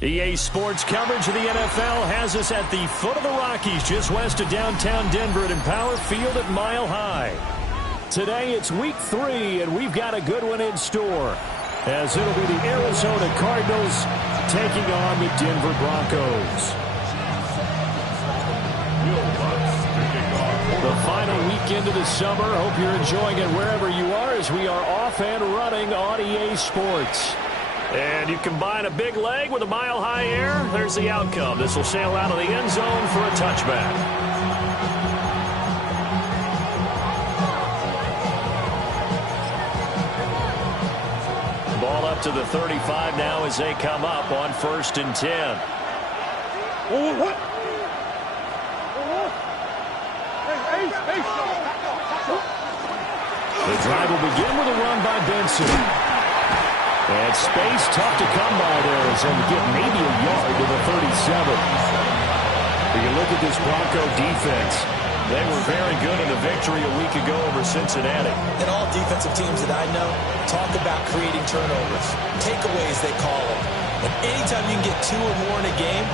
EA Sports coverage of the NFL has us at the foot of the Rockies, just west of downtown Denver at Empower Field at Mile High. Today it's week 3, and we've got a good one in store, as it'll be the Arizona Cardinals taking on the Denver Broncos. The final weekend of the summer. Hope you're enjoying it wherever you are, as we are off and running on EA Sports. And you combine a big leg with a mile-high air, there's the outcome. This will sail out of the end zone for a touchback. Ball up to the 35 now as they come up on 1st and 10. The drive will begin with a run by Benson. And space tough to come by there as they get maybe a yard to the 37. When you look at this Bronco defense, they were very good in the victory a week ago over Cincinnati. And all defensive teams that I know talk about creating turnovers, takeaways they call them. And anytime you can get 2 or more in a game,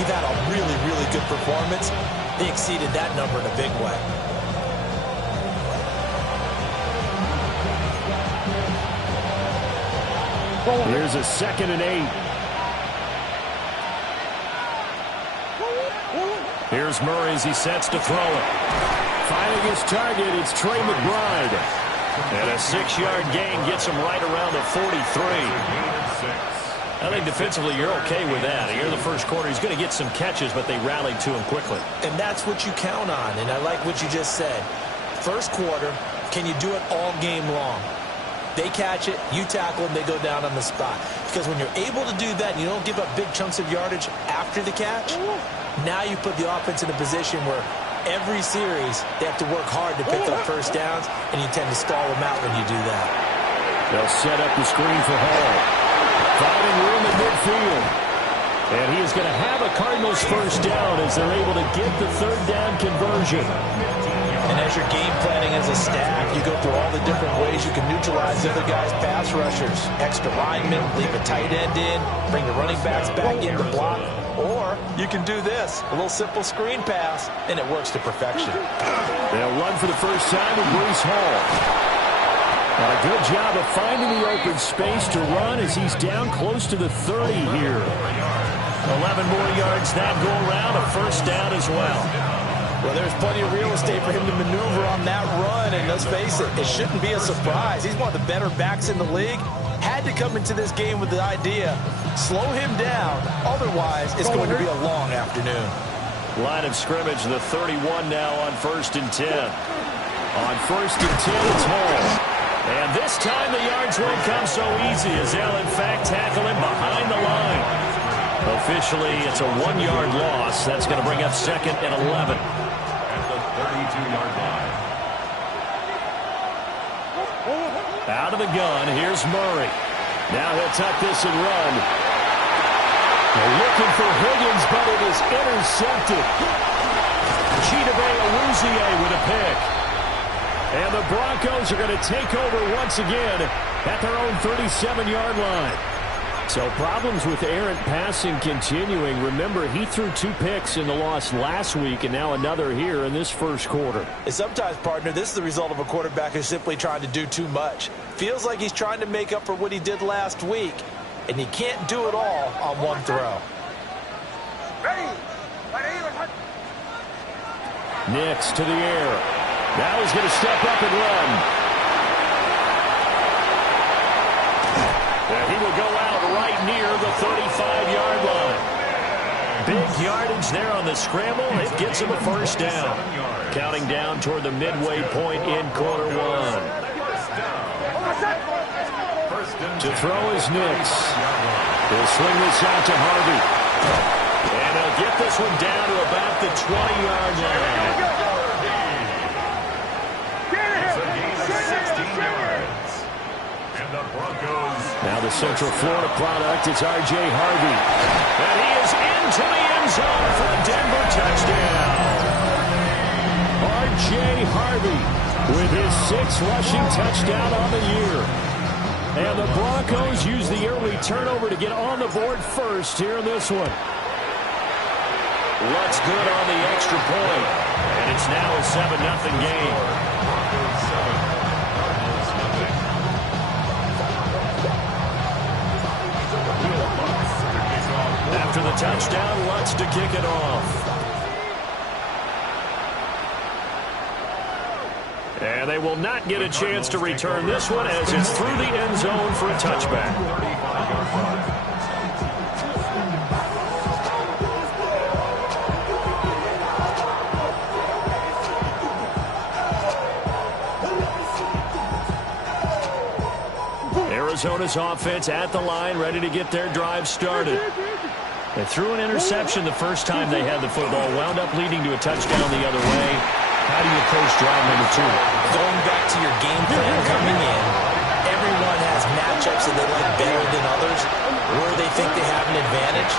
you've had a really, really good performance. They exceeded that number in a big way. Here's a 2nd and 8. Here's Murray as he sets to throw it. Finding his target, it's Trey McBride. And a 6-yard gain gets him right around the 43. I think defensively you're okay with that. Here in the first quarter, he's going to get some catches, but they rallied to him quickly. And that's what you count on, and I like what you just said. First quarter, can you do it all game long? They catch it, you tackle them, they go down on the spot. Because when you're able to do that and you don't give up big chunks of yardage after the catch, now you put the offense in a position where every series they have to work hard to pick up first downs, and you tend to stall them out when you do that. They'll set up the screen for Hall. Finding room in midfield. And he is going to have a Cardinals first down as they're able to get the 3rd down conversion. And as you're game planning as a staff, you go through all the different ways you can neutralize the other guy's pass rushers. Extra linemen, leave a tight end in, bring the running backs back in to block. Or you can do this, a little simple screen pass, and it works to perfection. They'll run for the first time with Breece Hall. And a good job of finding the open space to run as he's down close to the 30 here. 11 more yards that go around, a first down as well. Well, there's plenty of real estate for him to maneuver on that run, and let's face it, it shouldn't be a surprise. He's one of the better backs in the league. Had to come into this game with the idea, slow him down, otherwise it's going to be a long afternoon. Line of scrimmage, the 31 now on 1st and 10. On 1st and 10, it's Hall. And this time the yards won't come so easy as they'll in fact tackle him behind the line. Officially, it's a 1-yard loss. That's going to bring up 2nd and 11. At the 32-yard line. Out of the gun, here's Murray. Now he'll tuck this and run. They're looking for Higgins, but it is intercepted. Chidobe Awuzie with a pick. And the Broncos are going to take over once again at their own 37-yard line. So problems with errant passing continuing. Remember, he threw 2 picks in the loss last week, and now another here in this first quarter. And sometimes, partner, this is the result of a quarterback who's simply trying to do too much. Feels like he's trying to make up for what he did last week, and he can't do it all on one throw. Nix to the air. Now he's going to step up and run. And he will go out right near the 35-yard line. Big yardage there on the scramble. It gets him a first down. Counting down toward the midway point in quarter 1. To throw is Nix. He'll swing this out to Harvey. And he'll get this one down to about the 20-yard line. Now the Central Florida product, it's R.J. Harvey. And he is into the end zone for a Denver touchdown. R.J. Harvey with his 6th rushing touchdown on the year. And the Broncos use the early turnover to get on the board first here in this one. Lutz good on the extra point. And it's now a 7-0 game. After the touchdown, Lutz to kick it off. And they will not get a chance to return this one as it's through the end zone for a touchback. Arizona's offense at the line, ready to get their drive started. They threw an interception the first time they had the football, wound up leading to a touchdown the other way. How do you approach drive number 2? Going back to your game plan coming in, everyone has matchups that they like better than others, where they think they have an advantage.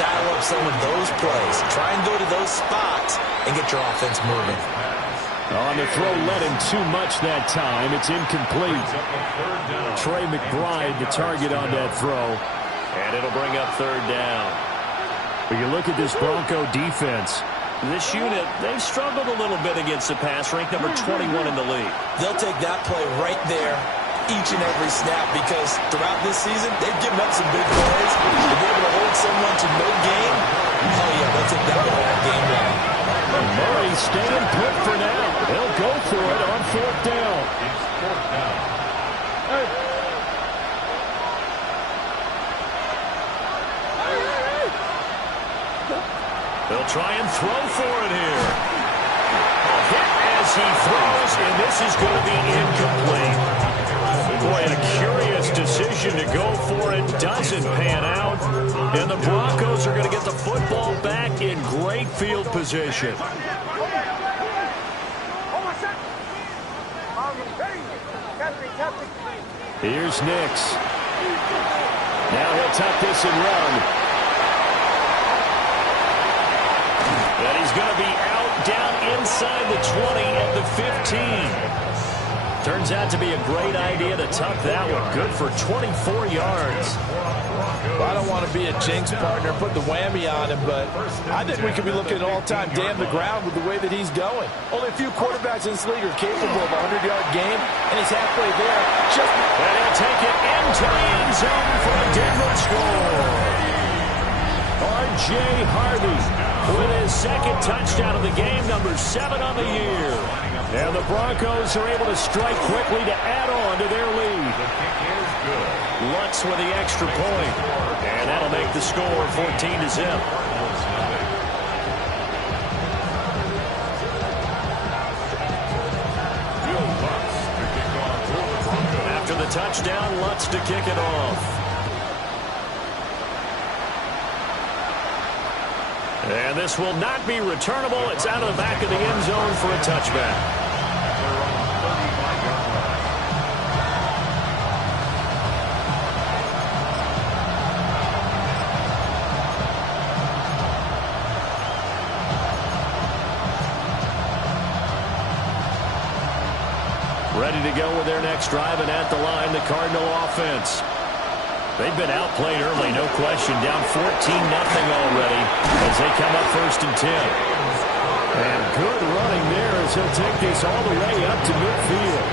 Dial up some of those plays. Try and go to those spots and get your offense moving. On the throw, led him too much that time. It's incomplete. Trey McBride, the target on that throw. And it'll bring up third down. But you look at this Bronco defense. This unit, they've struggled a little bit against the pass, ranked number 21 in the league. They'll take that play right there each and every snap because throughout this season, they've given up some big plays. To be able to hold someone to no gain, oh yeah, they'll take that one all game long. Murray staying put for now. They'll go for it on fourth down. They'll try and throw for it here. A hit as he throws, and this is going to be incomplete. Boy, a curious decision to go for it. Doesn't pan out. And the Broncos are going to get the football back in great field position. Here's Nix. Now he'll tuck this and run. And he's going to be out down inside the 20 at the 15. Turns out to be a great idea to tuck that one. Good for 24 yards. Well, I don't want to be a jinx partner, put the whammy on him, but I think we could be looking at all-time damn the ground with the way that he's going. Only a few quarterbacks in this league are capable of a 100-yard game, and he's halfway there. And he'll take it into the end zone for a Denver score. R.J. Harvey with his second touchdown of the game, number 7 on the year. And the Broncos are able to strike quickly to add on to their lead. Lutz with the extra point. And that'll make the score 14-0. After the touchdown, Lutz to kick it off. And this will not be returnable. It's out of the back of the end zone for a touchback. Ready to go with their next drive, and at the line, the Cardinal offense. They've been outplayed early, no question. Down 14-0 already as they come up 1st and 10. And good running there as he'll take this all the way up to midfield.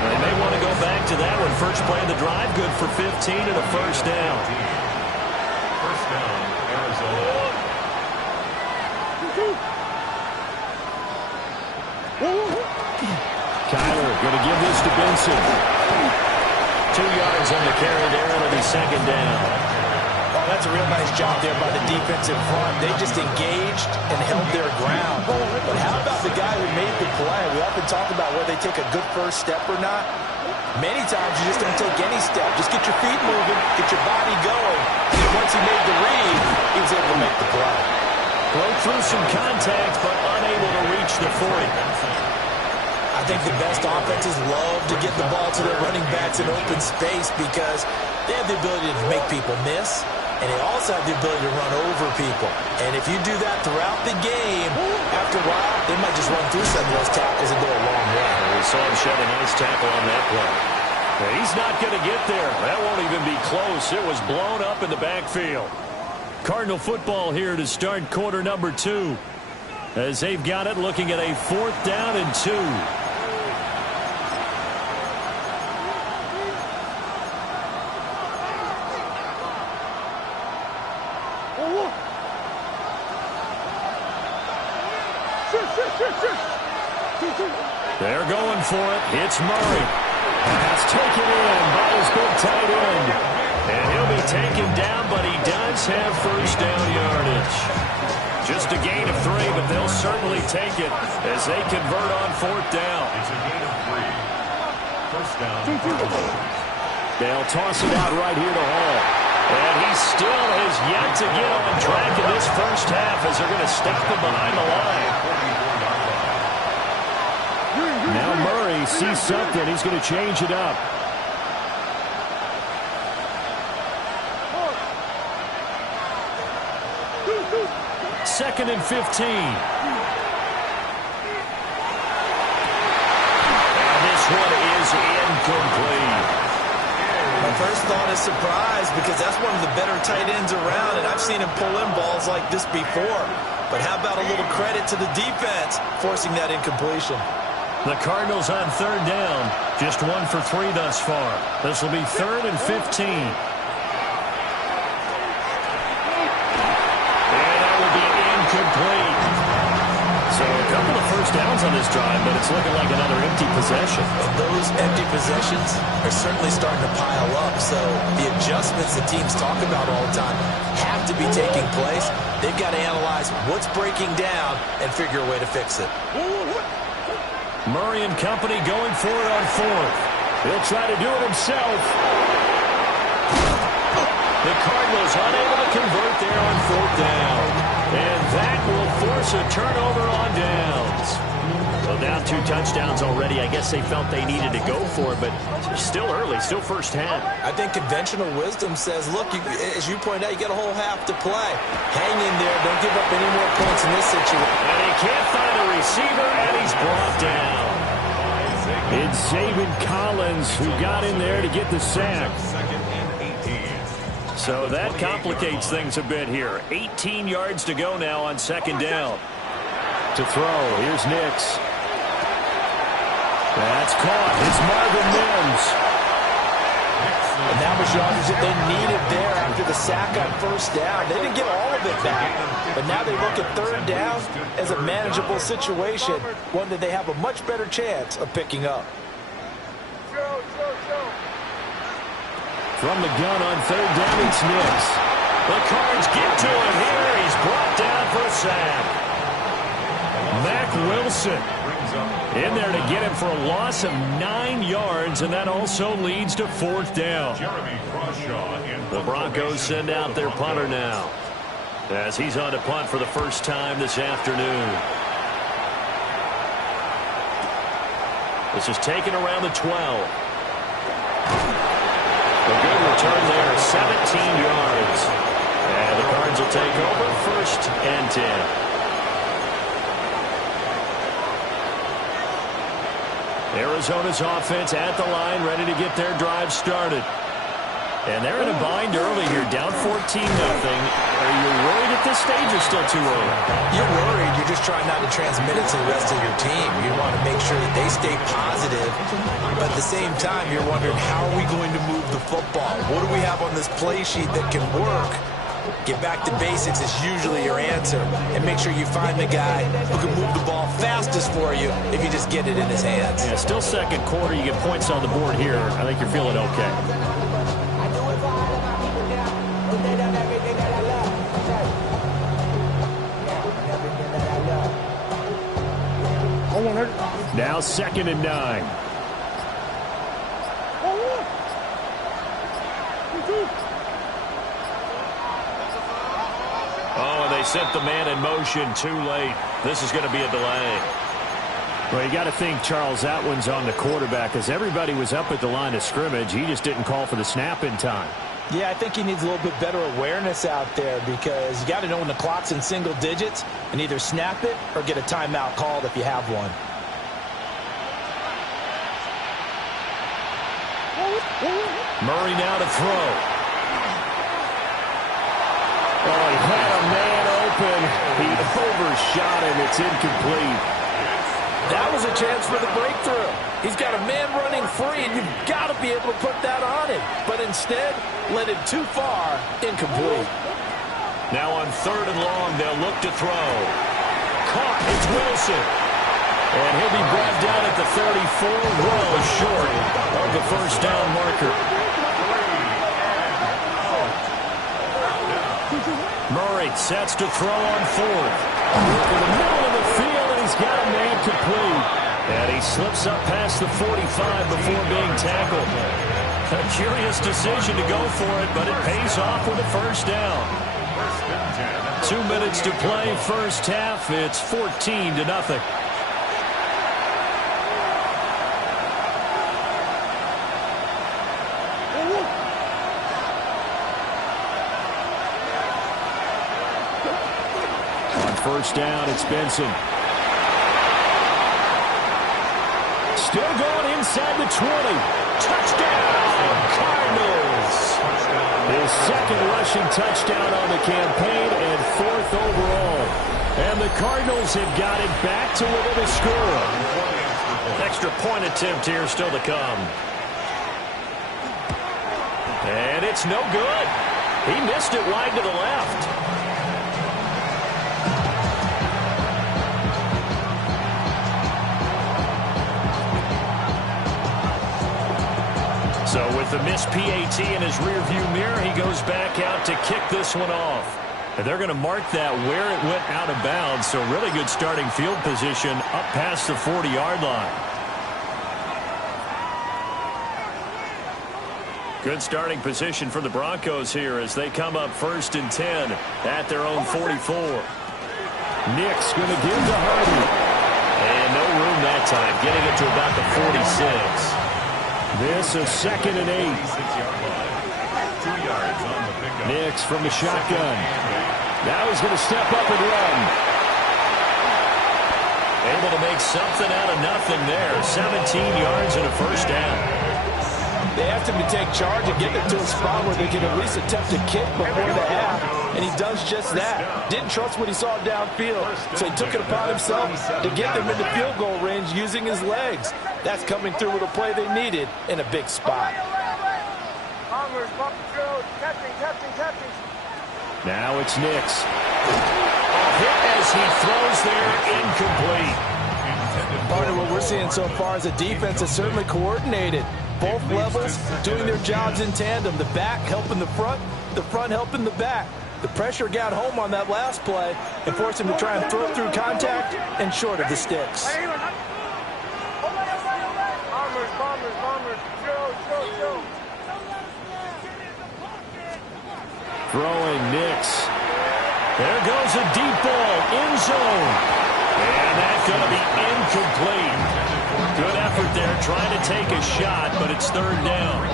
They may want to go back to that one. First play of the drive, good for 15 and a first down. First down, Arizona. Kyler going to give this to Benson. 2 yards on the carry there, and it'll be second down. Oh, that's a real nice job there by the defense in front. They just engaged and held their ground. But how about the guy who made the play? We often talk about whether they take a good first step or not. Many times you just don't take any step. Just get your feet moving, get your body going. And once he made the read, he was able to make the play. Broke through some contact, but unable to reach the 40. I think the best offenses love to get the ball to their running backs in open space because they have the ability to make people miss, and they also have the ability to run over people. And if you do that throughout the game, after a while, they might just run through some of those tackles and go a long way. We saw him shed a nice tackle on that play. He's not going to get there. That won't even be close. It was blown up in the backfield. Cardinal football here to start quarter number 2. As they've got it, looking at a 4th down and 2. They're going for it. It's Murray. Pass taken in by his big tight end. And he'll be taken down, but he does have first down yardage. Just a gain of 3, but they'll certainly take it as they convert on 4th down. It's a gain of 3. First down. They'll toss it out right here to Hall. And he still has yet to get on track in this first half as they're going to stop him behind the line. Now Murray sees something. He's going to change it up. Second and 15. And this one is incomplete. My first thought is surprise because that's one of the better tight ends around, and I've seen him pull in balls like this before. But how about a little credit to the defense forcing that incompletion? The Cardinals on 3rd down. Just 1 for 3 thus far. This will be 3rd and 15. Complete. So a couple of first downs on this drive, but it's looking like another empty possession. Those empty possessions are certainly starting to pile up, so the adjustments that teams talk about all the time have to be taking place. They've got to analyze what's breaking down and figure a way to fix it. Murray and company going for it on 4th. He'll try to do it himself. The Cardinals unable to convert there on 4th down. And that will force a turnover on downs. So down 2 touchdowns already. I guess they felt they needed to go for it, but still early, still first half. I think conventional wisdom says, look, as you pointed out, you got a whole half to play. Hang in there. Don't give up any more points in this situation. And he can't find a receiver, and he's brought down. It's Zaven Collins who got in there to get the sack. So that complicates things a bit here. 18 yards to go now on 2nd down. To throw, here's Nix. That's caught. It's Marvin Mims. And that was yardage that they needed there after the sack on 1st down. They didn't get all of it back, but now they look at 3rd down as a manageable situation, one that they have a much better chance of picking up. From the gun on 3rd down, it's Nix. The Cards get to him here. He's brought down for a sack. Mack Wilson in there to get him for a loss of 9 yards, and that also leads to 4th down. The Broncos send out their punter now as he's on to punt for the first time this afternoon. This is taken around the 12. A good return there, 17 yards. And the Cards will take over 1st and 10. Arizona's offense at the line, ready to get their drive started. And they're in a bind early here, down 14-0. Are you worried at this stage or still too early? You're worried. You're just trying not to transmit it to the rest of your team. You want to make sure that they stay positive. But at the same time, you're wondering, how are we going to move the football? What do we have on this play sheet that can work? Get back to basics is usually your answer. And make sure you find the guy who can move the ball fastest for you if you just get it in his hands. Yeah, still 2nd quarter. You get points on the board here. I think you're feeling okay. Now 2nd and 9. Oh, and they sent the man in motion too late. This is going to be a delay. Well, you got to think Charles Atwin's on the quarterback as everybody was up at the line of scrimmage. He just didn't call for the snap in time. Yeah, I think he needs a little bit better awareness out there because you got to know when the clock's in single digits and either snap it or get a timeout called if you have one. Murray now to throw. Oh, he had a man open. He overshot him. It's incomplete. That was a chance for the breakthrough. He's got a man running free, and you've got to be able to put that on him. But instead, led it too far, incomplete. Now on 3rd and long, they'll look to throw. Caught. It's Wilson. And he'll be brought down at the 34, well short of the first down marker. Murray sets to throw on 4th. Look in the middle of the field, and he's got a man complete. And he slips up past the 45 before being tackled. A curious decision to go for it, but it pays off with a first down. 2 minutes to play, first half. It's 14-0. First down, it's Benson. Still going inside the 20. Touchdown, Cardinals. His second rushing touchdown on the campaign and 4th overall. And the Cardinals have got it back to within a score. Extra point attempt here still to come. And it's no good. He missed it wide to the left. So with the missed PAT in his rearview mirror, he goes back out to kick this one off. And they're going to mark that where it went out of bounds. So really good starting field position up past the 40-yard line. Good starting position for the Broncos here as they come up 1st and 10 at their own 44. Nick's going to give to Hardy. And no room that time, getting it to about the 46. This is 2nd and 8. 2 yards on the pickup. Nix from the shotgun. Now he's going to step up and run. Able to make something out of nothing there. 17 yards and a first down. They asked him to take charge and get it to a spot where they can at least attempt a kick before the half, and he does just that. Didn't trust what he saw downfield, so he took it upon himself to get them into field goal range using his legs. That's coming through with a play they needed in a big spot. Now it's Nix. A hit as he throws there, incomplete. Part of what we're seeing so far is a defense that's certainly coordinated. Both levels doing their jobs in tandem. The back helping the front helping the back. The pressure got home on that last play and forced him to try and throw through contact and short of the sticks. Throwing Nix. There goes a deep ball, end zone. And that's going to be incomplete. Good effort there, trying to take a shot, but it's 3rd down.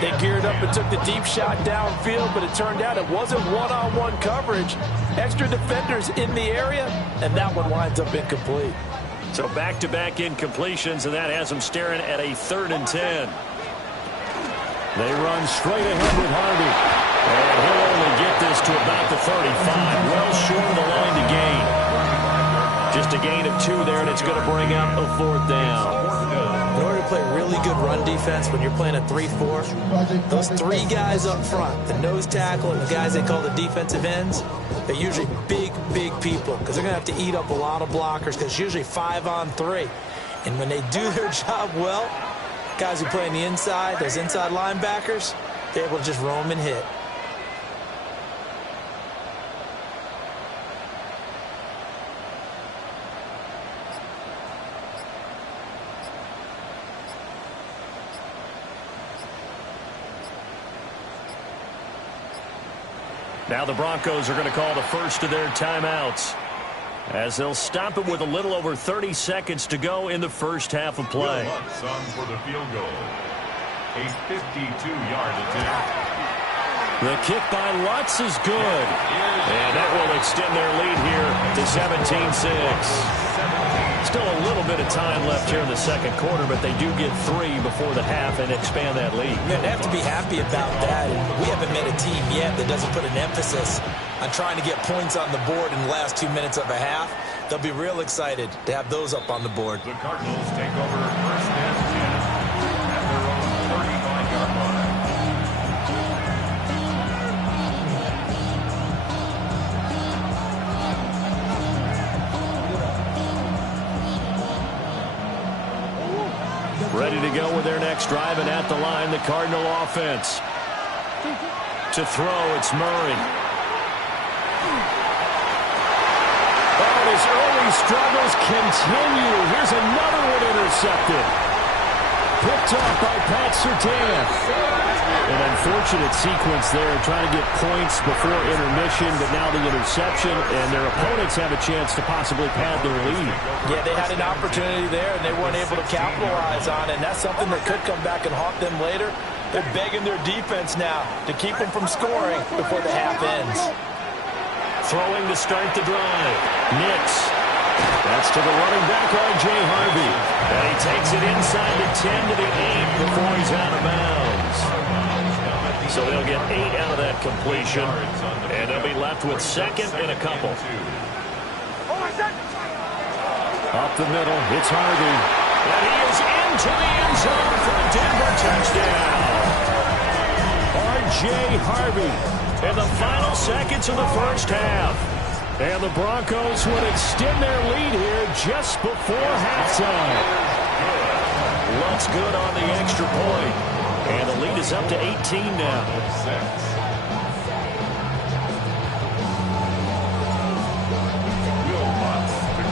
They geared up and took the deep shot downfield, but it turned out it wasn't one-on-one coverage. Extra defenders in the area, and that one winds up incomplete. So back-to-back incompletions, and that has them staring at a 3rd and 10. They run straight ahead with Harvey. And he'll only get this to about the 35, well short of the line to gain. Just a gain of 2 there, and it's going to bring up a 4th down. In order to play really good run defense when you're playing a 3-4, those 3 guys up front, the nose tackle and the guys they call the defensive ends, they're usually big people because they're going to have to eat up a lot of blockers because it's usually 5-on-3. And when they do their job well, guys who play on the inside, those inside linebackers, they're able to just roam and hit. Now the Broncos are going to call the first of their timeouts as they'll stop it with a little over 30 seconds to go in the first half of play. Lutz on for the field goal. A 52-yard attempt. The kick by Lutz is good. And that will extend their lead here to 17-6. Still a little bit of time left here in the second quarter, but they do get 3 before the half and expand that lead. Man, they have to be happy about that. And we haven't met a team yet that doesn't put an emphasis on trying to get points on the board in the last 2 minutes of a half. They'll be real excited to have those up on the board. The Cardinals take over first and 10 at their own 35-yard line. Ready to go with their next drive, and at the line, the Cardinal offense. To throw, it's Murray. Oh, his early struggles continue. Here's another one intercepted. Picked off by Pat Surtain. An unfortunate sequence there, trying to get points before intermission, but now the interception, and their opponents have a chance to possibly pad their lead. Yeah, they had an opportunity there, and they weren't able to capitalize on it, and that's something that could come back and haunt them later. They're begging their defense now to keep them from scoring before the half ends. Throwing to start the drive. Nix. That's to the running back, R.J. Harvey. And he takes it inside the 10 to the 8 before he's out of bounds. So they'll get 8 out of that completion, and they'll be left with second and a couple. Up the middle, it's Harvey. And he is into the end zone for a Denver touchdown. R.J. Harvey in the final seconds of the first half. And the Broncos would extend their lead here just before halftime. Looks good on the extra point. And the lead is up to 18 now.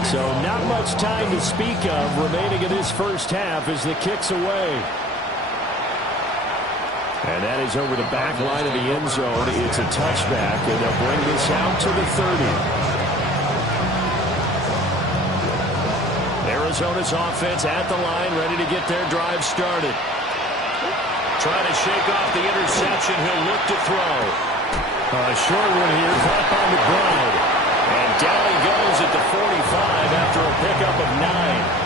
So not much time to speak of remaining in this first half as the kick's away. And that is over the back line of the end zone. It's a touchback, and they'll bring this out to the 30. Arizona's offense at the line, ready to get their drive started. Trying to shake off the interception. He'll look to throw. A short one here, caught by McBride. And down he goes at the 45 after a pickup of 9.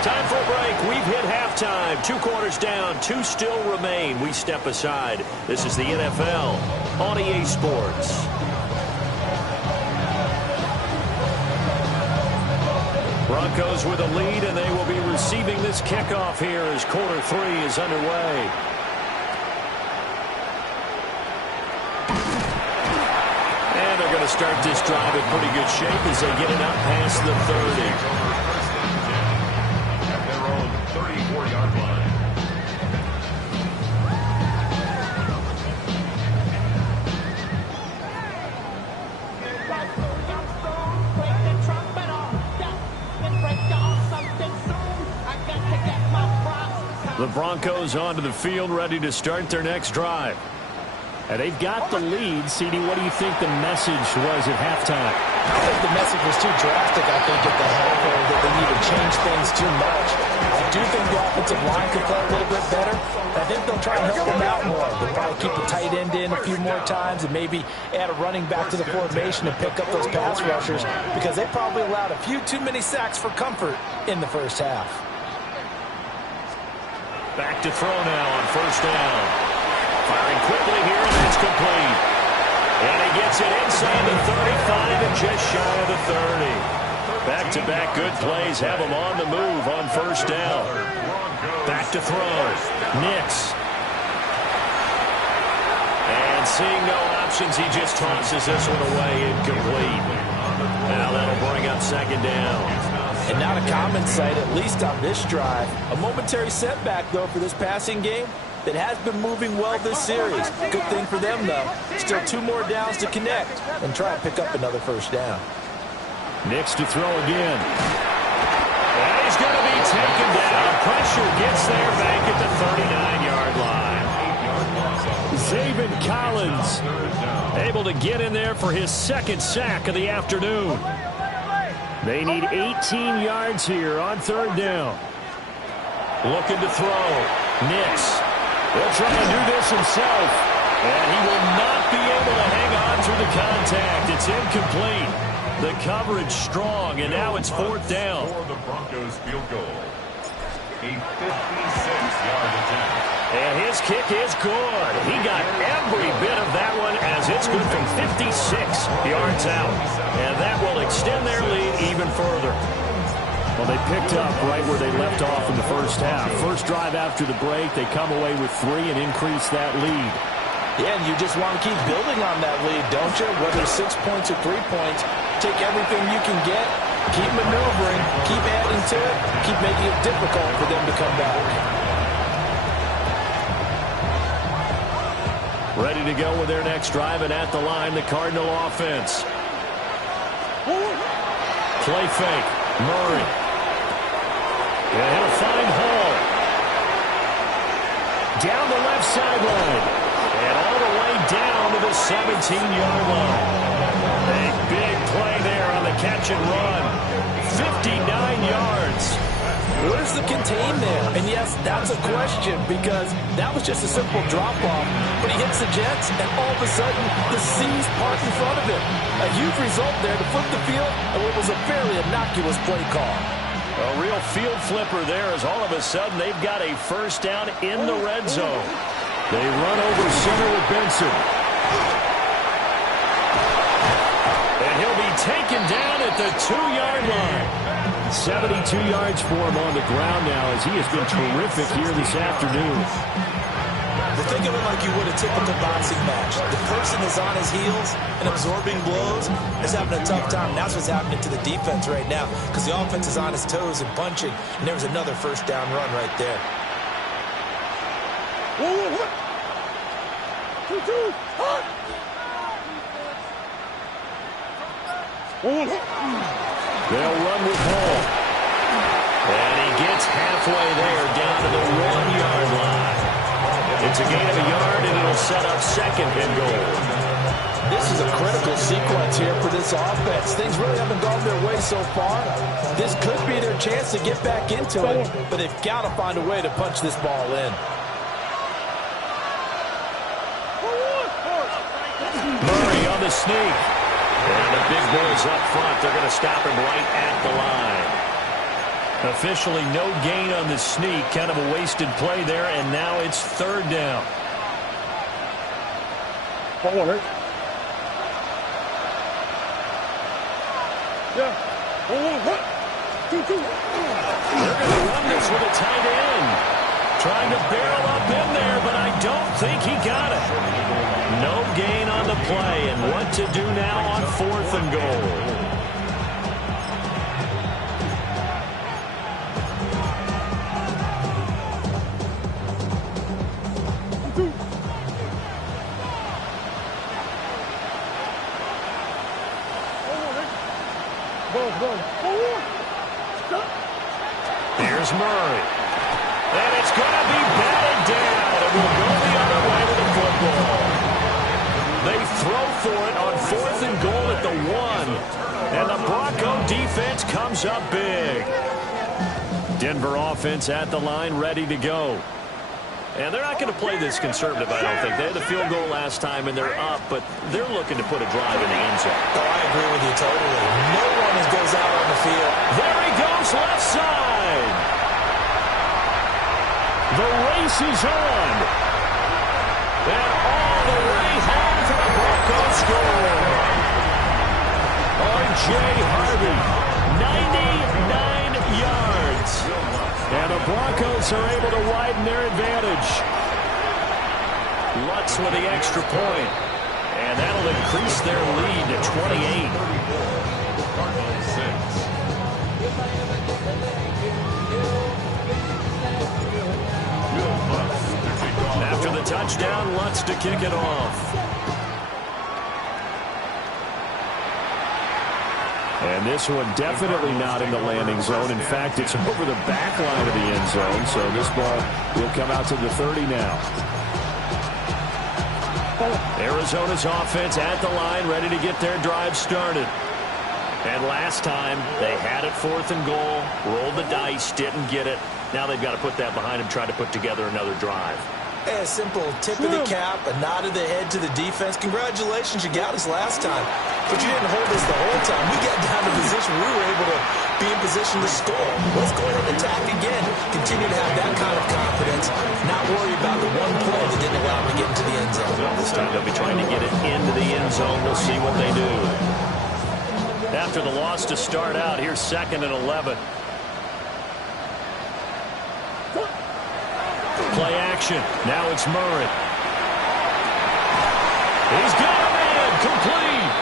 Time for a break. We've hit halftime. 2 quarters down. 2 still remain. We step aside. This is the NFL on EA Sports. Broncos with a lead, and they will be receiving this kickoff here as quarter 3 is underway. And they're going to start this drive in pretty good shape as they get it up past the 30. At their own 34-yard line. The Broncos onto the field, ready to start their next drive. And they've got the lead. CD, what do you think the message was at halftime? I don't think the message was too drastic, I think, at the half, or that they need to change things too much. I do think the offensive line could play a little bit better. I think they'll try and help them out more. They'll probably keep the tight end in a few more times and maybe add a running back to the formation and pick up those pass rushers, because they probably allowed a few too many sacks for comfort in the first half. Back to throw now on first down. Firing quickly here, and it's complete. And he gets it inside the 35 and just shy of the 30. Back-to-back good plays have him on the move on first down. Back to throw. Nix. And seeing no options, he just tosses this one away, incomplete. Now that'll bring up second down. And not a common sight, at least on this drive. A momentary setback, though, for this passing game that has been moving well this series. Good thing for them, though. Still 2 more downs to connect and try and pick up another first down. Nix to throw again. And he's going to be taken down. Pressure gets there back at the 39-yard line. Zaven Collins able to get in there for his second sack of the afternoon. They need 18 yards here on third down. Looking to throw. Nix. He'll try to do this himself. And he will not be able to hang on through the contact. It's incomplete. The coverage strong, and now it's fourth down. For the Broncos field goal. A 56-yard attempt. And his kick is good. He got every bit of that one as it's good from 56 yards out. And that will extend their lead even further. Well, they picked up right where they left off in the first half. First drive after the break, they come away with 3 and increase that lead. Yeah, and you just want to keep building on that lead, don't you? Whether 6 points or 3 points, take everything you can get, keep maneuvering, keep adding to it, keep making it difficult for them to come back. Ready to go with their next drive, and at the line, the Cardinal offense. Play fake. Murray. And he'll find Hall. Down the left sideline. And all the way down to the 17-yard line. A big play there on the catch and run. 59 yards. Where's the contain there? And yes, that's a question because that was just a simple drop-off. But he hits the Jets, and all of a sudden, the seas part in front of him. A huge result there to flip the field, and what was a fairly innocuous play call. A real field flipper there as all of a sudden they've got a first down in the red zone. They run over center with Benson. And he'll be taken down at the 2-yard line. 72 yards for him on the ground now as he has been terrific here this afternoon. Well, think of it like you would a typical boxing match. The person is on his heels and absorbing blows is having a tough time. That's what's happening to the defense right now because the offense is on his toes and punching, and there was another first down run right there. They'll run with Hall. And he gets halfway there down to the 1-yard line. It's a gain of a yard, and it'll set up second and goal. This is a critical sequence here for this offense. Things really haven't gone their way so far. This could be their chance to get back into it, but they've got to find a way to punch this ball in. Murray on the sneak. And the big boys up front, they're going to stop him right at the line. Officially no gain on the sneak. Kind of a wasted play there, and now it's third down. Forward. Yeah. They're going to run this with a tight end. Trying to barrel up in there, but I don't think he got it. No gain on the play, and what to do now on fourth and goal. Here's Murray. And it's going to be batted down, and we'll go the other way with the football. They throw for it on fourth and goal at the 1, and the Bronco defense comes up big. Denver offense at the line, ready to go. And they're not going to play this conservative, I don't think. They had the field goal last time, and they're up, but they're looking to put a drive in the end zone. Oh, I agree with you totally. No one goes out on the field. There he goes, left side. The race is on. And all the way home for the Broncos score. R.J. Harvey, 99 yards. And the Broncos are able to widen their advantage. Lutz with the extra point. And that'll increase their lead to 28. Cardinals 6. After the touchdown, Lutz to kick it off. And this one definitely not in the landing zone. In fact, it's over the back line of the end zone. So this ball will come out to the 30 now. Arizona's offense at the line, ready to get their drive started. And last time, they had it fourth and goal, rolled the dice, didn't get it. Now they've got to put that behind them, try to put together another drive. A simple tip of the cap, a nod of the head to the defense. Congratulations, you got us last time. But you didn't hold us the whole time. We got down to position. We were able to be in position to score. Let's go ahead and attack again. Continue to have that kind of confidence. Not worry about the one play that didn't allow them to get into the end zone. This time they'll be trying to get it into the end zone. We'll see what they do. After the loss to start out, here's 2nd and 11. Play action. Now it's Murray. He's got a man complete.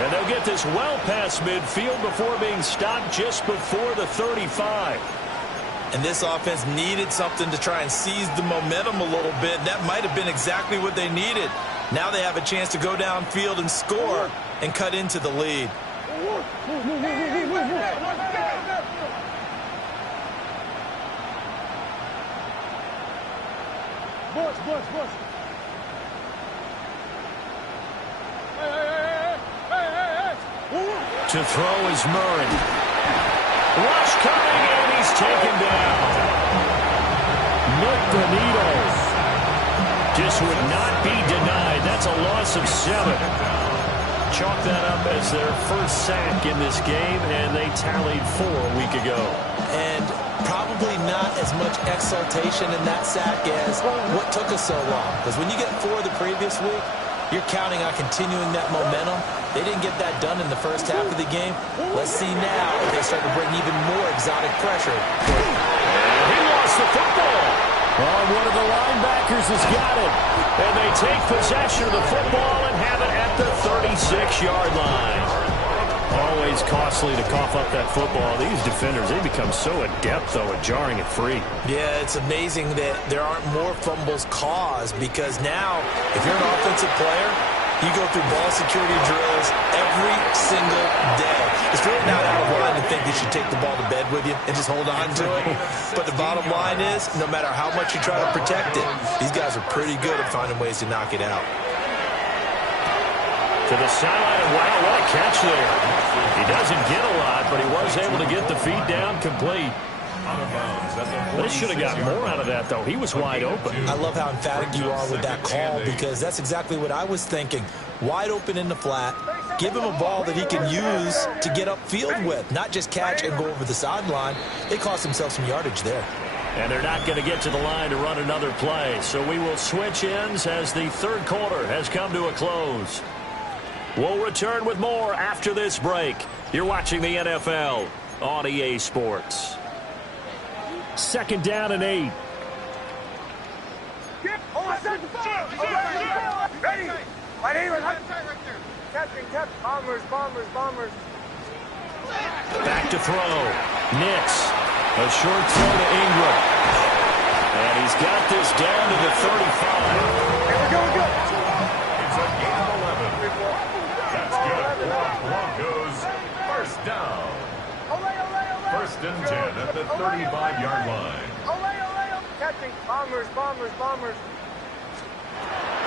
And they'll get this well past midfield before being stopped just before the 35. And this offense needed something to try and seize the momentum a little bit. That might have been exactly what they needed. Now they have a chance to go downfield and score and cut into the lead. Bush. To throw is Murray. Rush coming, and he's taken down. Nick Bonito just would not be denied. That's a loss of 7. Chalk that up as their first sack in this game, and they tallied 4 a week ago. And probably not as much exultation in that sack as what took us so long. Because when you get 4 the previous week, you're counting on continuing that momentum. They didn't get that done in the first half of the game. Let's see now if they start to bring even more exotic pressure. He lost the football. Oh, one of the linebackers has got it. And they take possession of the football and have it at the 36-yard line. Always costly to cough up that football. These defenders, they become so adept, though, at jarring it free. Yeah, it's amazing that there aren't more fumbles caused because now, if you're an offensive player, you go through ball security drills every single day. It's really not out of line to think you should take the ball to bed with you and just hold on to it. But the bottom line is, no matter how much you try to protect it, these guys are pretty good at finding ways to knock it out. To the sideline, and wow, what a catch there. He doesn't get a lot, but he was able to get the feet down complete. They should have got more out of that, though. He was wide open. I love how emphatic you are with that call because that's exactly what I was thinking. Wide open in the flat. Give him a ball that he can use to get upfield with, not just catch and go over the sideline. They cost themselves some yardage there. And they're not going to get to the line to run another play. So we will switch ends as the third quarter has come to a close. We'll return with more after this break. You're watching the NFL on EA Sports. 2nd down and 8. Ready. Right here. Catch. Bombers. Back to throw. Nix. A short throw to Ingram. And he's got this down to the 35. Here we go. It's a gain of 11. That's good. Broncos, first down. 1st and 10 at the 35-yard line. Catching. Bombers.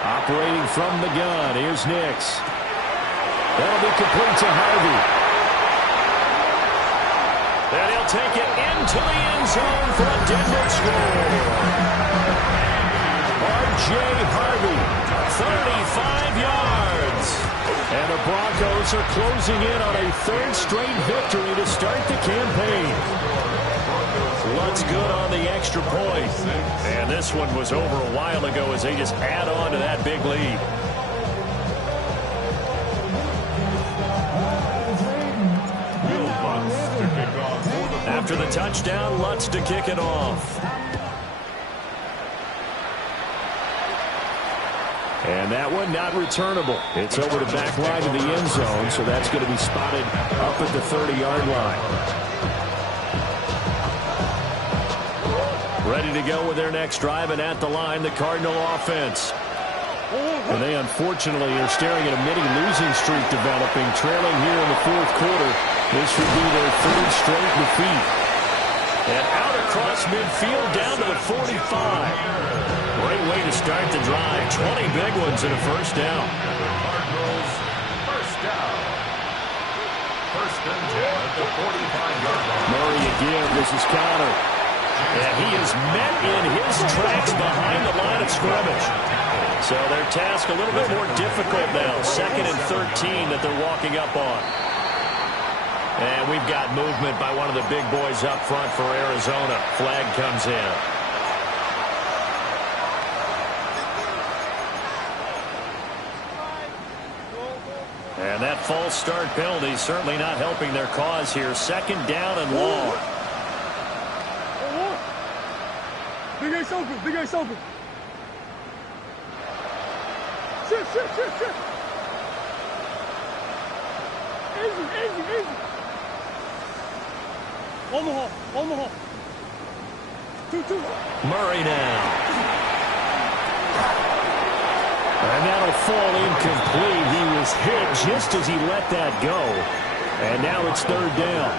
Operating from the gun. Here's Nix. That'll be complete to Harvey. And he'll take it into the end zone for a Denver score. R.J. Harvey, 35 yards. And the Broncos are closing in on a 3rd straight victory to start the campaign. Lutz good on the extra point. And this one was over a while ago as they just add on to that big lead. After the touchdown, Lutz to kick it off. And that one not returnable. It's over the back line of the end zone, so that's going to be spotted up at the 30-yard line. Ready to go with their next drive, and at the line, the Cardinal offense. And they unfortunately are staring at a mini-losing streak developing, trailing here in the 4th quarter. This would be their 3rd straight defeat. And out across midfield down to the 45. Great way to start the drive. 20 big ones and a first down. Cardinals, first down. 1st and 10 at the 45-yard line. Murray again. This is counter. And he is met in his tracks behind the line of scrimmage. So their task a little bit more difficult now. 2nd and 13 that they're walking up on. And we've got movement by one of the big boys up front for Arizona. Flag comes in. And that false start penalty certainly not helping their cause here. 2nd down and long. Big Ace open, Big Ace open. Shit. Easy. Omaha. 2. Murray now. And that'll fall incomplete. He was hit just as he let that go. And now it's 3rd down.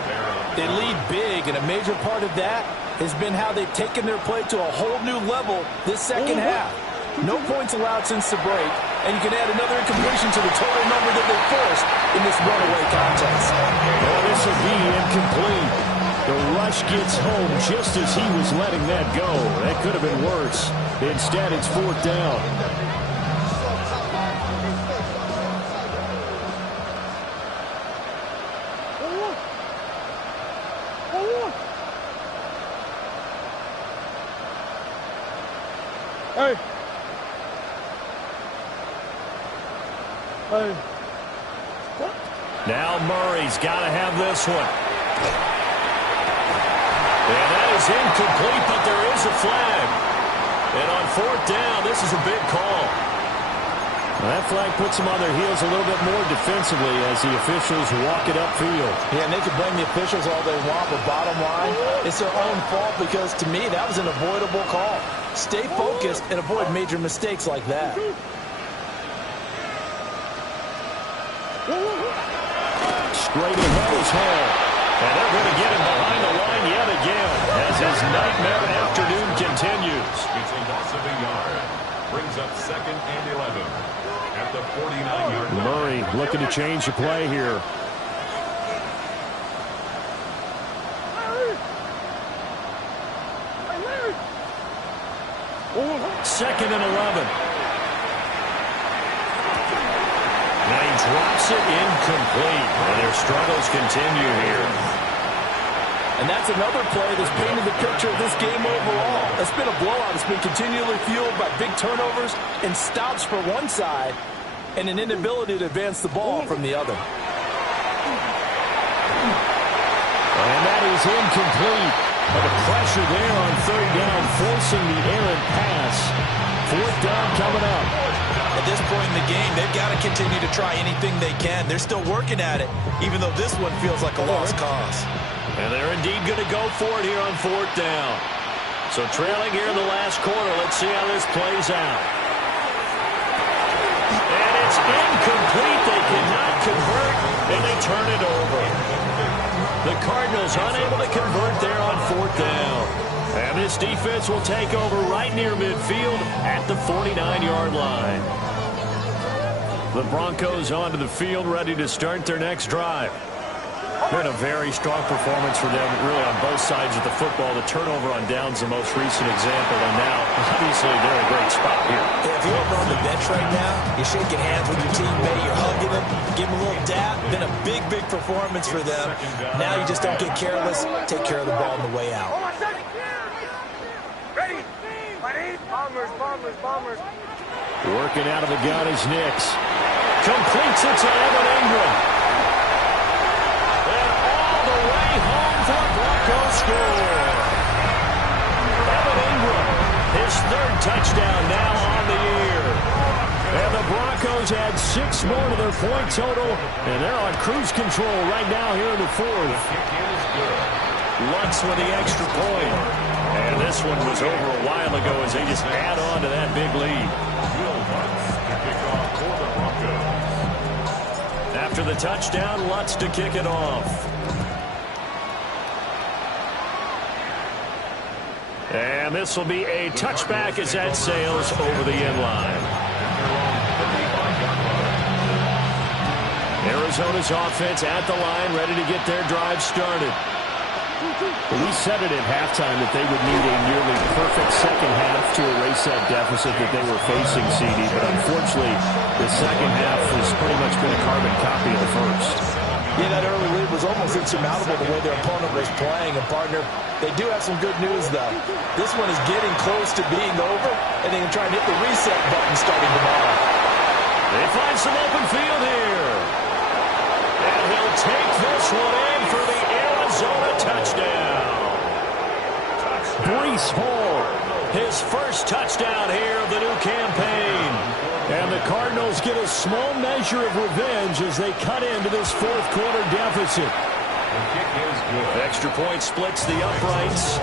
They lead big, and a major part of that has been how they've taken their play to a whole new level this second half. No points allowed since the break, and you can add another incompletion to the total number that they forced in this runaway contest. Oh, this will be incomplete. The rush gets home just as he was letting that go. That could have been worse. Instead, it's 4th down. Hey. Now Murray's got to have this one. And that is incomplete, but there is a flag. And on 4th down, this is a big call. Well, that flag puts them on their heels a little bit more defensively as the officials walk it upfield. Yeah, and they can blame the officials all they want, but bottom line, it's their own fault because, to me, that was an avoidable call. Stay focused and avoid major mistakes like that. Straight ahead is Hall. And they're going to get him behind the line yet again as his nightmare afternoon continues. It's a loss of a yard. Brings up 2nd and 11 at the 49-yard line. Murray looking to change the play here. Second and 11. Now he drops it incomplete. And their struggles continue here. And that's another play that's painted the picture of this game overall. It's been a blowout. It's been continually fueled by big turnovers and stops for one side and an inability to advance the ball from the other. And that is incomplete. But the pressure there on 3rd down, forcing the errant pass. 4th down coming up. At this point in the game, they've got to continue to try anything they can. They're still working at it, even though this one feels like a lost cause. And they're indeed going to go for it here on 4th down. So trailing here in the last quarter. Let's see how this plays out. And it's incomplete. They cannot convert, and they turn it over. The Cardinals unable to convert there on 4th down. And this defense will take over right near midfield at the 49-yard line. The Broncos onto the field, ready to start their next drive. Been a very strong performance for them, really, on both sides of the football. The turnover on downs, the most recent example, and now, obviously, they're in a great spot here. If you're over on the bench right now, you're shaking hands with your teammate, you're hugging them, give them a little dap. Been a big, big performance for them. Now you just don't get careless. Take care of the ball on the way out. Ready. Bombers. Working out of the gun is Nix. Completes it to Evan Ingram. And all the way home for a Broncos score. Evan Ingram, his 3rd touchdown now on the year. And the Broncos add 6 more to their point total, and they're on cruise control right now here in the 4th. Lutz with the extra point. And this one was over a while ago as they just add on to that big lead. Will Lutz to kick off for the Broncos. After the touchdown, Lutz to kick it off. And this will be a touchback as that sails over the end line. Arizona's offense at the line, ready to get their drive started. Well, we said it at halftime that they would need a nearly perfect second half to erase that deficit that they were facing, CD. But unfortunately, the second half has pretty much been a carbon copy of the first. Yeah, that early lead was almost insurmountable the way their opponent was playing. And, partner, they do have some good news, though. This one is getting close to being over, and they can try and hit the reset button starting tomorrow. They find some open field here. And he'll take this one in for the Arizona touchdown. Breece Hall, his first touchdown here of the new campaign. And the Cardinals get a small measure of revenge as they cut into this fourth quarter deficit. The kick is good. Extra point splits the uprights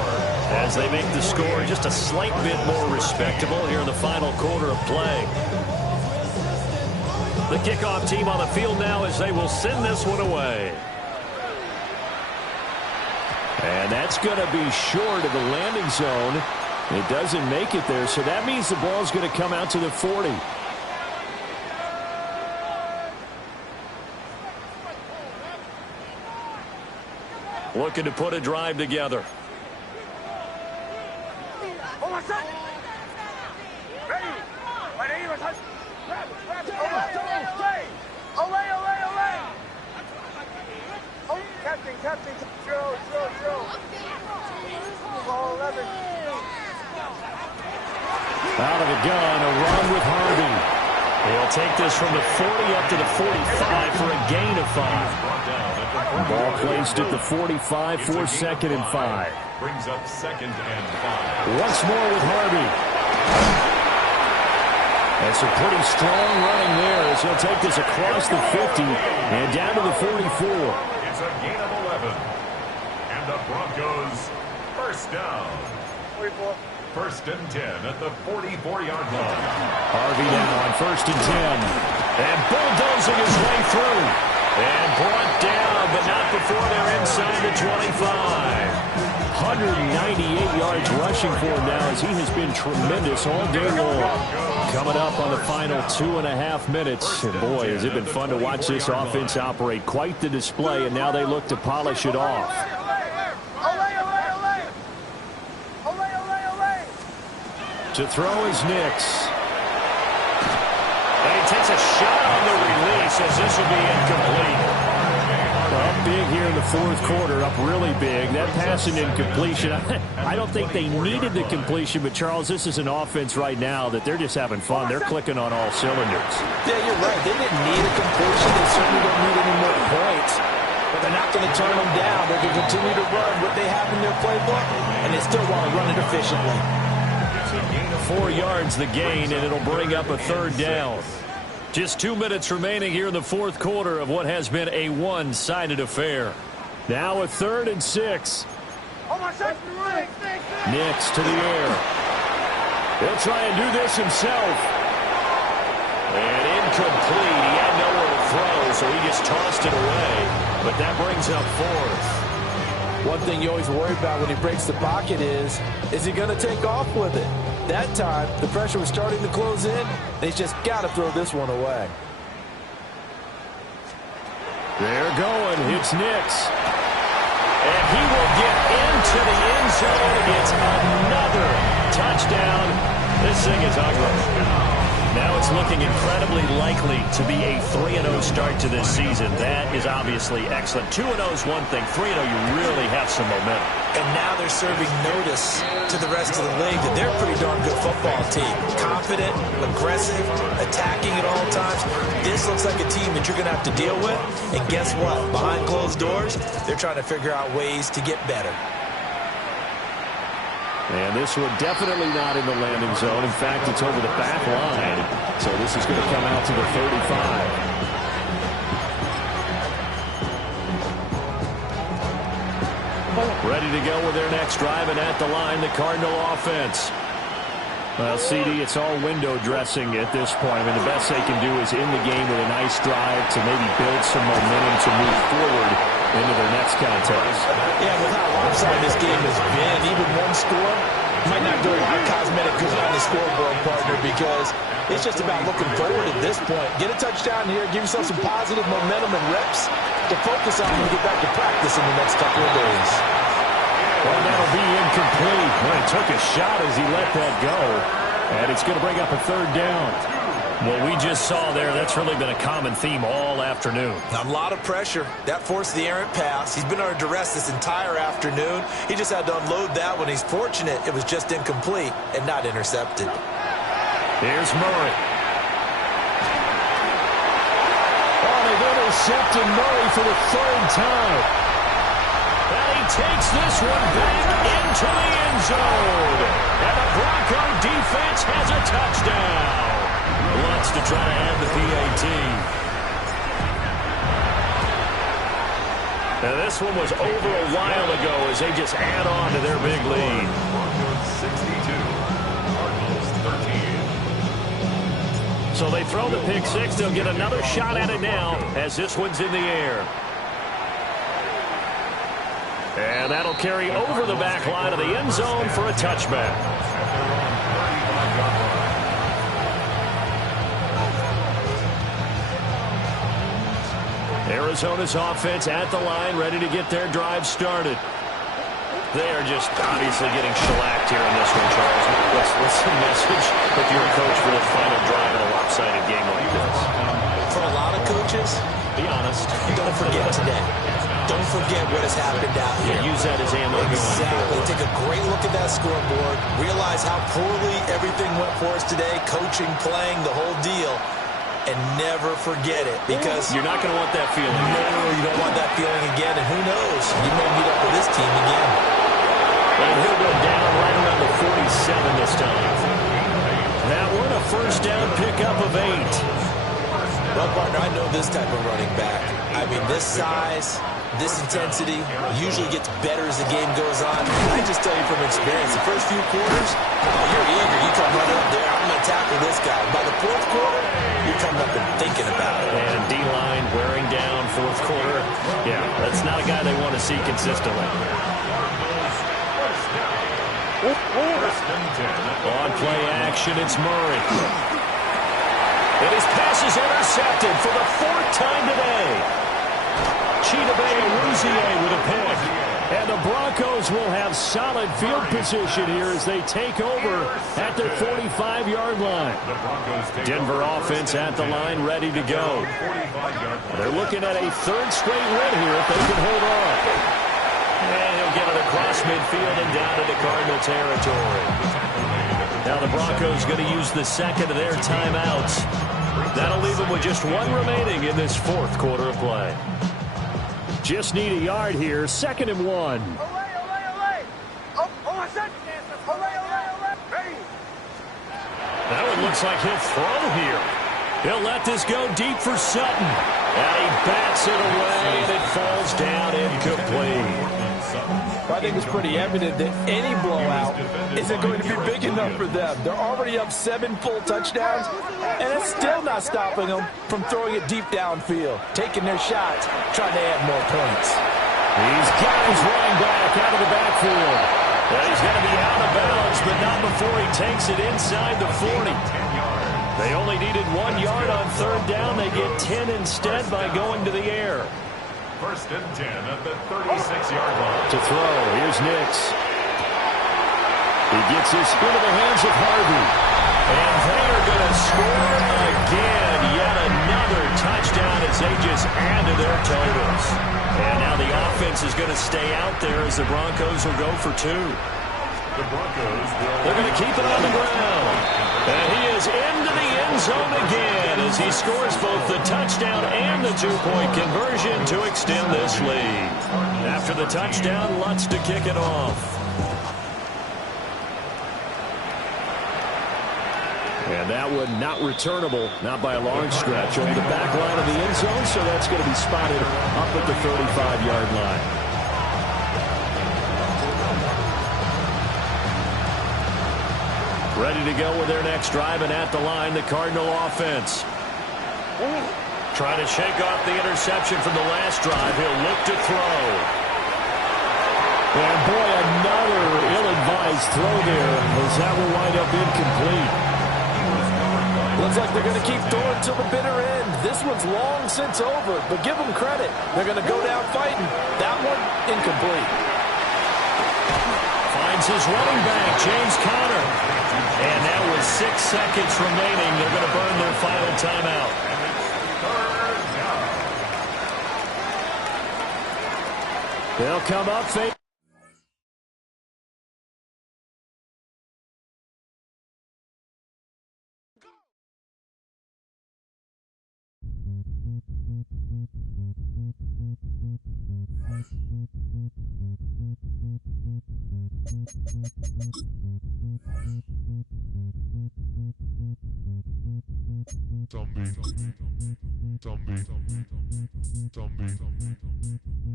as they make the score just a slight bit more respectable here in the final quarter of play. The kickoff team on the field now as they will send this one away. And that's going to be short of the landing zone. It doesn't make it there, so that means the ball's going to come out to the 40. Looking to put a drive together. Captain, drill. Ball 11. Out of the gun, a run with Harvey. He'll take this from the 40 up to the 45 for a gain of 5. Ball placed at the 45 for 2nd and 5. Brings up 2nd and 5. Once more with Harvey. That's a pretty strong running there as he'll take this across the 50 and down to the 44. It's a gain of 11. And the Broncos first down. 44. 1st and 10 at the 44-yard line. Harvey now on 1st and 10. And bulldozing his way through. And brought down, but not before they're inside the 25. 198 yards rushing for him now as he has been tremendous all day long. Coming up on the final 2.5 minutes. And boy, has it been fun to watch this offense operate. Quite the display, and now they look to polish it off. To throw is Nix. And he takes a shot on the release as this will be incomplete. Well, big here in the fourth quarter, up really big. That pass and incompletion, I don't think they needed the completion, but Charles, this is an offense right now that they're just having fun. They're clicking on all cylinders. Yeah, you're right. They didn't need a completion. They certainly don't need any more points. But they're not going to turn them down. They're going to continue to run what they have in their playbook, and they still want to run it efficiently. 4 yards the gain, and it'll bring up a 3rd down. Just 2 minutes remaining here in the fourth quarter of what has been a one-sided affair. Now a 3rd and 6. Nix to the air. He'll try and do this himself. And incomplete. He had nowhere to throw, so he just tossed it away. But that brings up 4th. One thing you always worry about when he breaks the pocket is he going to take off with it? That time, the pressure was starting to close in. They just got to throw this one away. They're going. It's Nix. And he will get into the end zone. It's another touchdown. This thing is ugly. Now it's looking incredibly likely to be a 3-0 start to this season. That is obviously excellent. 2-0 is one thing. 3-0, you really have some momentum. And now they're serving notice to the rest of the league that they're a pretty darn good football team. Confident, aggressive, attacking at all times. This looks like a team that you're going to have to deal with. And guess what? Behind closed doors, they're trying to figure out ways to get better. And this one definitely not in the landing zone. In fact, it's over the back line. So this is going to come out to the 35. Ready to go with their next drive, and at the line, the Cardinal offense. Well, CD, it's all window dressing at this point. I mean, the best they can do is in the game with a nice drive to maybe build some momentum to move forward into their next contest. Yeah, with how lopsided this game has been, even one score might not do a cosmetic good on the scoreboard, partner, because it's just about looking forward at this point. Get a touchdown here, give yourself some positive momentum and reps to focus on when you get back to practice in the next couple of days. And that'll be incomplete. Well, he took a shot as he let that go. And it's going to bring up a third down. What we just saw there, that's really been a common theme all afternoon. A lot of pressure. That forced the errant pass. He's been under duress this entire afternoon. He just had to unload that one. He's fortunate it was just incomplete and not intercepted. Here's Murray. Oh, they've intercepted Murray for the third time. And he takes this one back into the end zone. And the Bronco defense has a touchdown. Lutz to try to add the PAT. Now this one was over a while ago as they just add on to their big lead. Broncos 62, Cardinals 13. So they throw the pick six. They'll get another shot at it now as this one's in the air. And that'll carry over the back line of the end zone for a touchback. Arizona's offense at the line, ready to get their drive started. They are just obviously getting shellacked here in this one, Charles. What's the message if you're a coach for this final drive in a lopsided game like this? For a lot of coaches, Be honest. don't forget today. Don't forget what has happened out here. Yeah, use that as ammo. Exactly. Take a great look at that scoreboard. Realize how poorly everything went for us today. Coaching, playing, the whole deal. And never forget it, because You're not going to want that feeling. no, you don't want that feeling again. And who knows? You may meet up with this team again. And he'll go down right around the 47 this time. That one, a first down pickup of 8. Well, partner, I know this type of running back. I mean, this size, this intensity usually gets better as the game goes on. I just tell you from experience, the first few quarters, you're eager. You come right up there, I'm going to tackle this guy. By the fourth quarter, you're coming up and thinking about it. And D-line wearing down fourth quarter. Yeah, that's not a guy they want to see consistently. First and 10. On play action, it's Murray. And his pass is intercepted for the fourth time today. Chidobe Awuzie with a pick. And the Broncos will have solid field position here as they take over at their 45-yard line. The Broncos take Denver offense at the line, ready to go. 45-yard line. They're looking at a third straight win here if they can hold on. And he'll get it across midfield and down into Cardinal territory. Now the Broncos going to use the second of their timeouts. That'll leave them with just one remaining in this fourth quarter of play. Just need a yard here. 2nd and 1. Olay, olay, olay. Oh, I said, olay, olay, olay. Ready. That one looks like he'll throw here. He'll let this go deep for Sutton. And he bats it away, and it falls down incomplete. I think it's pretty evident that any blowout isn't going to be big enough for them. They're already up 7 full touchdowns, and it's still not stopping them from throwing it deep downfield, taking their shots, trying to add more points. He's got his running back out of the backfield. Well, he's going to be out of bounds, but not before he takes it inside the 40. They only needed 1 yard on third down. They get 10 instead by going to the air. First and 10 at the 36-yard line. To throw, here's Nix. He gets this into the hands of Harvey. And they are going to score again. Yet another touchdown as they just add to their totals. And now the offense is going to stay out there as the Broncos will go for 2. The Broncos will... They're going to keep it on the ground. And he is into the end zone again as he scores both the touchdown and the 2-point conversion to extend this lead. After the touchdown, Lutz to kick it off. And that one not returnable, not by a long stretch, over the back line of the end zone, so that's going to be spotted up at the 35-yard line. Ready to go with their next drive, and at the line, the Cardinal offense. Trying to shake off the interception from the last drive. He'll look to throw. And boy, another ill-advised throw there, as that will wind up incomplete. Looks like they're going to keep throwing till the bitter end. This one's long since over, but give them credit. They're going to go down fighting. That one, incomplete. finds his running back, James Conner. And now with 6 seconds remaining, they're going to burn their final timeout. They'll come up, fake.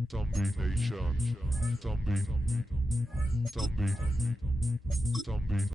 Zombie Nation. Zombie.